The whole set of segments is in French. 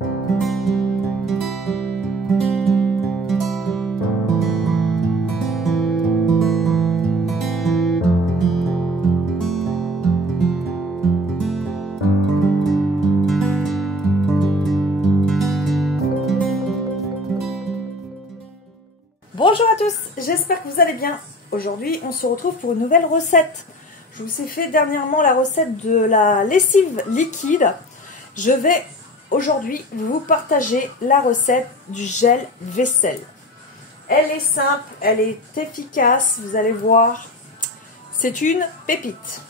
Bonjour à tous, j'espère que vous allez bien. Aujourd'hui, on se retrouve pour une nouvelle recette. Je vous ai fait dernièrement la recette de la lessive liquide. Je vais aujourd'hui vous partager la recette du gel vaisselle. Elle est simple, elle est efficace, vous allez voir. C'est une pépite.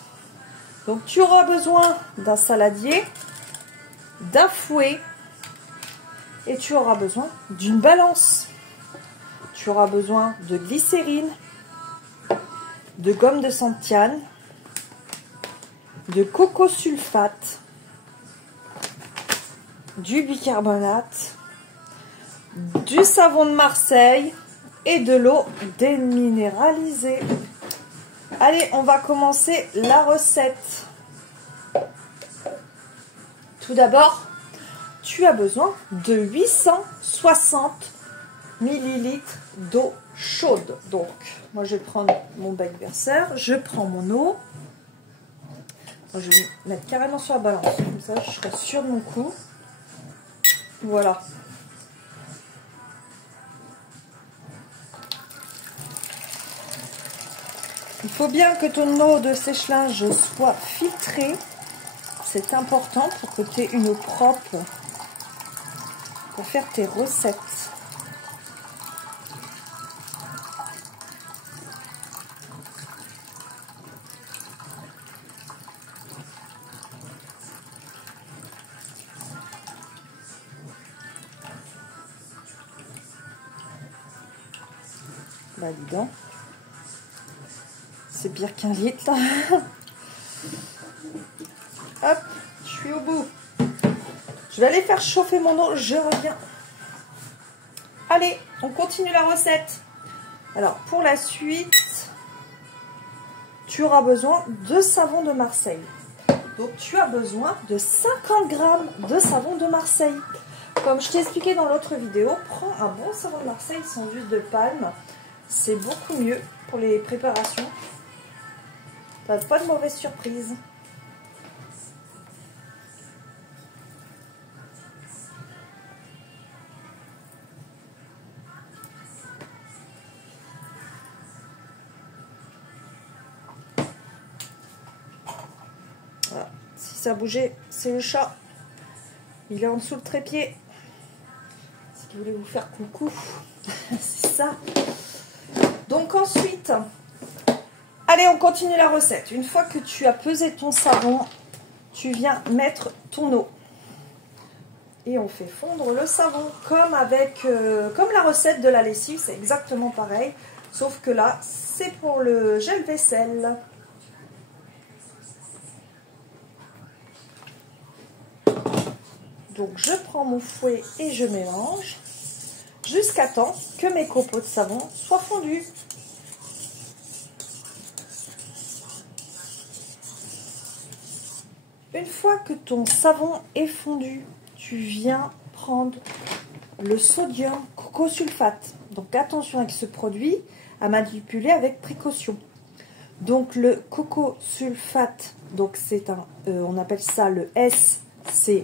Donc tu auras besoin d'un saladier, d'un fouet et tu auras besoin d'une balance. Tu auras besoin de glycérine, de gomme de Santiane, de coco sulfate, du bicarbonate, du savon de Marseille et de l'eau déminéralisée. Allez, on va commencer la recette. Tout d'abord, tu as besoin de 860 ml d'eau chaude. Donc, moi je vais prendre mon bec verseur, je prends mon eau. Moi, je vais mettre carrément sur la balance, comme ça je serai sûre de mon coup. Voilà. Il faut bien que ton eau de sèche-linge soit filtrée. C'est important pour que tu aies une eau propre pour faire tes recettes. Bah dis donc, c'est pire qu'un litre là. Hop, je suis au bout. Je vais aller faire chauffer mon eau, je reviens. Allez, on continue la recette. Alors pour la suite, tu auras besoin de savon de Marseille. Donc tu as besoin de 50 grammes de savon de Marseille. Comme je t'ai expliqué dans l'autre vidéo, prends un bon savon de Marseille sans huile de palme. C'est beaucoup mieux pour les préparations. Tu n'as pas de mauvaise surprise. Voilà. Si ça a bougé, c'est le chat. Il est en dessous le trépied. Est-ce qu'il voulait vous faire coucou? C'est ça. Donc ensuite, allez, on continue la recette. Une fois que tu as pesé ton savon, tu viens mettre ton eau. Et on fait fondre le savon comme la recette de la lessive, c'est exactement pareil. Sauf que là, c'est pour le gel vaisselle. Donc je prends mon fouet et je mélange jusqu'à temps que mes copeaux de savon soient fondus. Une fois que ton savon est fondu, tu viens prendre le sodium coco sulfate. Donc attention avec ce produit à manipuler avec précaution. Donc le coco sulfate, donc c'est on appelle ça le SCS,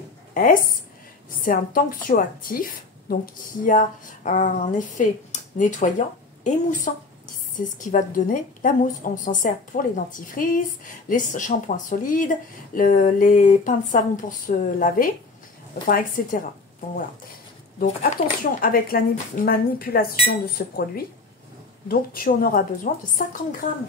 c'est un tensioactif, donc qui a un effet nettoyant et moussant. C'est ce qui va te donner la mousse. On s'en sert pour les dentifrices, les shampoings solides, les pains de savon pour se laver, enfin etc. Donc voilà. Donc attention avec la manipulation de ce produit. Donc tu en auras besoin de 50 grammes.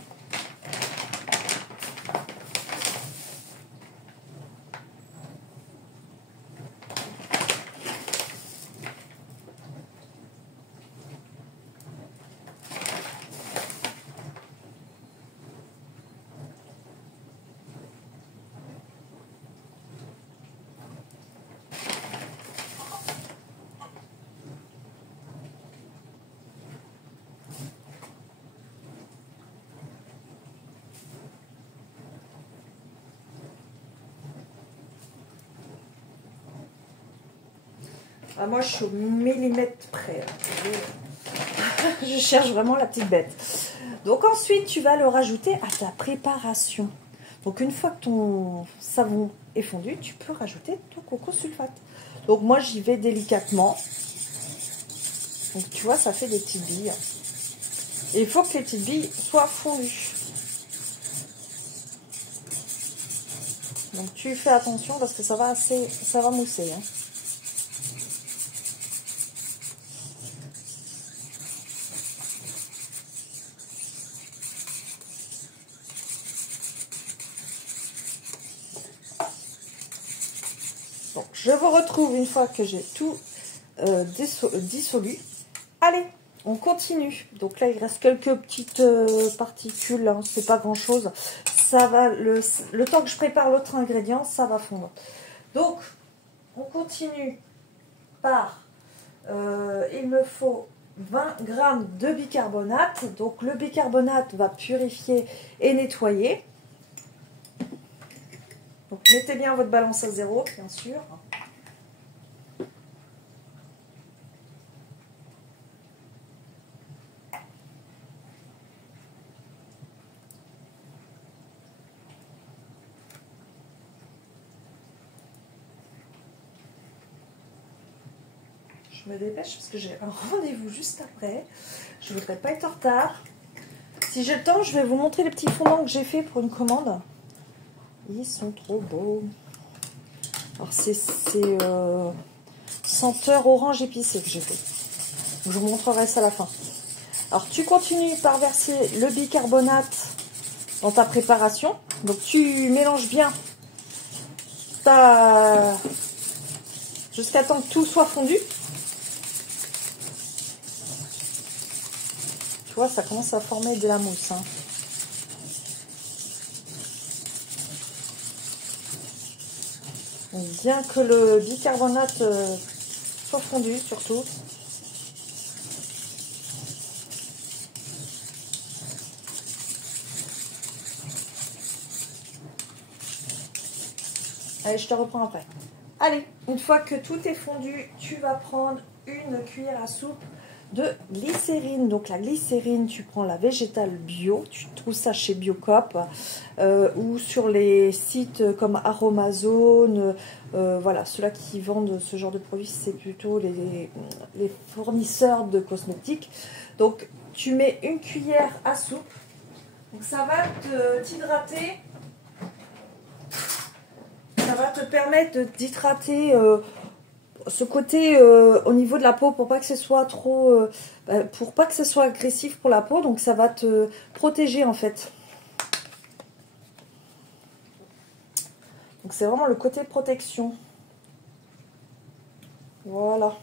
Ah, moi, je suis au millimètre près. Je cherche vraiment la petite bête. Donc ensuite, tu vas le rajouter à ta préparation. Donc une fois que ton savon est fondu, tu peux rajouter ton coco sulfate. Donc moi, j'y vais délicatement. Donc tu vois, ça fait des petites billes. Et il faut que les petites billes soient fondues. Donc tu fais attention parce que ça va mousser. Hein. Donc je vous retrouve une fois que j'ai tout dissolu. Allez, on continue. Donc là, il reste quelques petites particules. Hein, c'est pas grand chose. Ça va, le temps que je prépare l'autre ingrédient, ça va fondre. Donc, on continue par, il me faut 20 g de bicarbonate. Donc, le bicarbonate va purifier et nettoyer. Donc, mettez bien votre balance à 0, bien sûr. Je me dépêche parce que j'ai un rendez-vous juste après. Je ne voudrais pas être en retard. Si j'ai le temps, je vais vous montrer les petits fondants que j'ai fait pour une commande. Ils sont trop beaux. Alors c'est senteur orange épicé que j'ai fait. Je vous montrerai ça à la fin. Alors tu continues par verser le bicarbonate dans ta préparation. Donc tu mélanges bien jusqu'à temps que tout soit fondu. Tu vois, ça commence à former de la mousse. Hein. Bien que le bicarbonate soit fondu, surtout. Allez, je te reprends après. Allez, une fois que tout est fondu, tu vas prendre une cuillère à soupe de glycérine. Donc la glycérine, tu prends la végétale bio, tu trouves ça chez Biocoop ou sur les sites comme Aromazone, voilà, ceux-là qui vendent ce genre de produits, c'est plutôt les fournisseurs de cosmétiques. Donc tu mets une cuillère à soupe, donc ça va t'hydrater, ça va te permettre d'hydrater ce côté au niveau de la peau pour pas que ce soit trop pour pas que ce soit agressif pour la peau, donc ça va te protéger en fait. Donc c'est vraiment le côté protection. Voilà.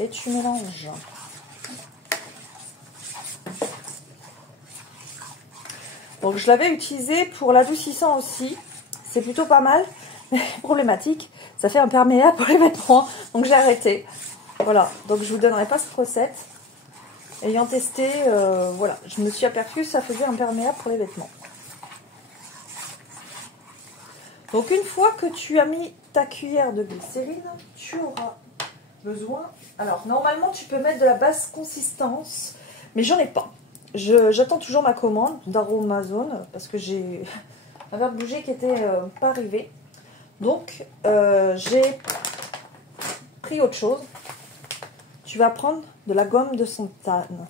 Et tu mélanges. Donc je l'avais utilisé pour l'adoucissant aussi. C'est plutôt pas mal. Problématique, ça fait imperméable pour les vêtements, donc j'ai arrêté. Voilà, donc je vous donnerai pas cette recette. Ayant testé, voilà, je me suis aperçue que ça faisait imperméable pour les vêtements. Donc une fois que tu as mis ta cuillère de glycérine, tu auras besoin. Alors normalement tu peux mettre de la basse consistance, mais j'en ai pas. J'attends toujours ma commande d'Aromazone parce que j'ai un verre bougie qui était pas arrivé. Donc, j'ai pris autre chose. Tu vas prendre de la gomme de xanthane.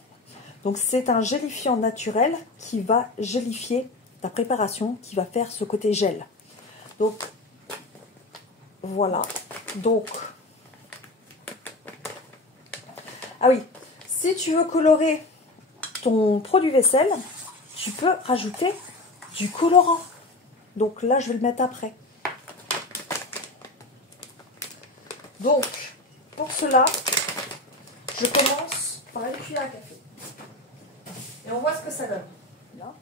Donc, c'est un gélifiant naturel qui va gélifier ta préparation, qui va faire ce côté gel. Donc, voilà. Donc, ah oui, si tu veux colorer ton produit vaisselle, tu peux rajouter du colorant. Donc là, je vais le mettre après. Donc, pour cela, je commence par une cuillère à café. Et on voit ce que ça donne. Là.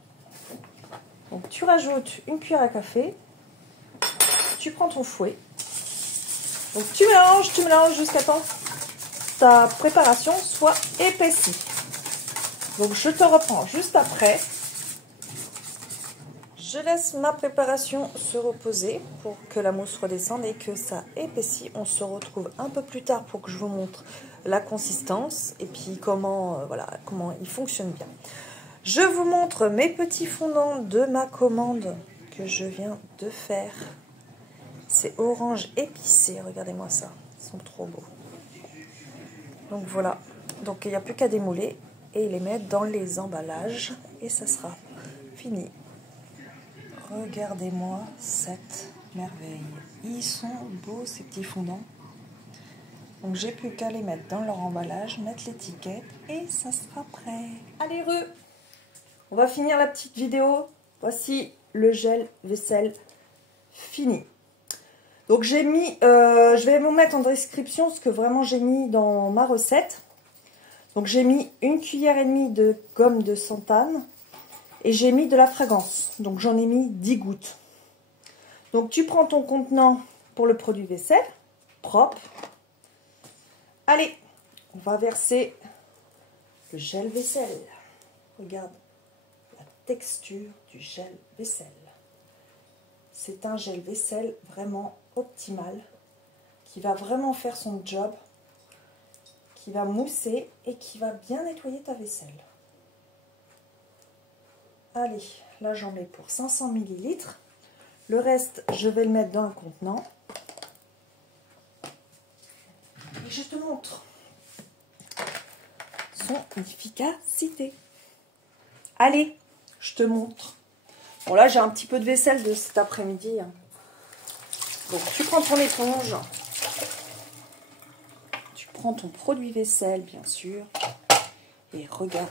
Donc, tu rajoutes une cuillère à café. Tu prends ton fouet. Donc, tu mélanges jusqu'à temps que ta préparation soit épaissie. Donc, je te reprends juste après. Je laisse ma préparation se reposer pour que la mousse redescende et que ça épaissit. On se retrouve un peu plus tard pour que je vous montre la consistance et puis comment, voilà, comment il fonctionne bien. Je vous montre mes petits fondants de ma commande que je viens de faire. C'est orange épicé, regardez-moi ça, ils sont trop beaux. Donc voilà, donc il n'y a plus qu'à démouler et les mettre dans les emballages et ça sera fini. Regardez-moi cette merveille. Ils sont beaux ces petits fondants. Donc j'ai plus qu'à les mettre dans leur emballage, mettre l'étiquette et ça sera prêt. Allez, on va finir la petite vidéo. Voici le gel vaisselle fini. Donc j'ai mis, je vais vous mettre en description ce que vraiment j'ai mis dans ma recette. Donc j'ai mis 1,5 cuillère de gomme de santane. Et j'ai mis de la fragrance, donc j'en ai mis 10 gouttes. Donc tu prends ton contenant pour le produit vaisselle, propre. Allez, on va verser le gel vaisselle. Regarde la texture du gel vaisselle. C'est un gel vaisselle vraiment optimal, qui va vraiment faire son job, qui va mousser et qui va bien nettoyer ta vaisselle. Allez, là j'en mets pour 500 ml. Le reste, je vais le mettre dans le contenant. Et je te montre son efficacité. Allez, je te montre. Bon là, j'ai un petit peu de vaisselle de cet après-midi. Donc tu prends ton éponge. Tu prends ton produit vaisselle, bien sûr. Et regarde.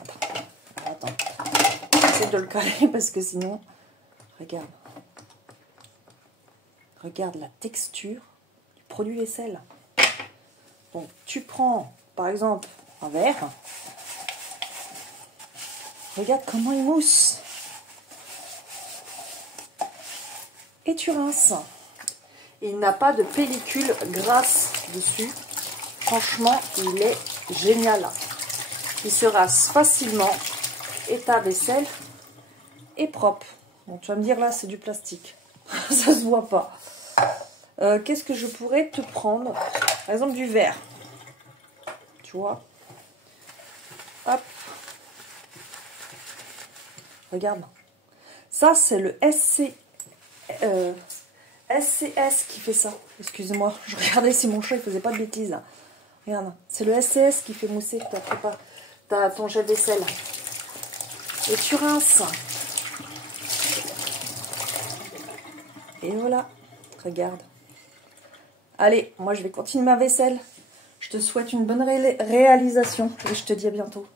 Attends. J'essaie de le caler parce que sinon, regarde. Regarde la texture du produit vaisselle. Donc, tu prends, par exemple, un verre. Regarde comment il mousse. Et tu rinces. Il n'a pas de pellicule grasse dessus. Franchement, il est génial. Il se rince facilement. Et ta vaisselle est propre. Bon, tu vas me dire là, c'est du plastique. Ça se voit pas. Qu'est-ce que je pourrais te prendre? Par exemple, du verre. Tu vois? Hop. Regarde. Ça, c'est le SCS qui fait ça. Excuse-moi, je regardais si mon chat il faisait pas de bêtises. Regarde, c'est le SCS qui fait mousser ton gel vaisselle. Et tu rinces. Et voilà, regarde. Allez, moi je vais continuer ma vaisselle. Je te souhaite une bonne réalisation et je te dis à bientôt.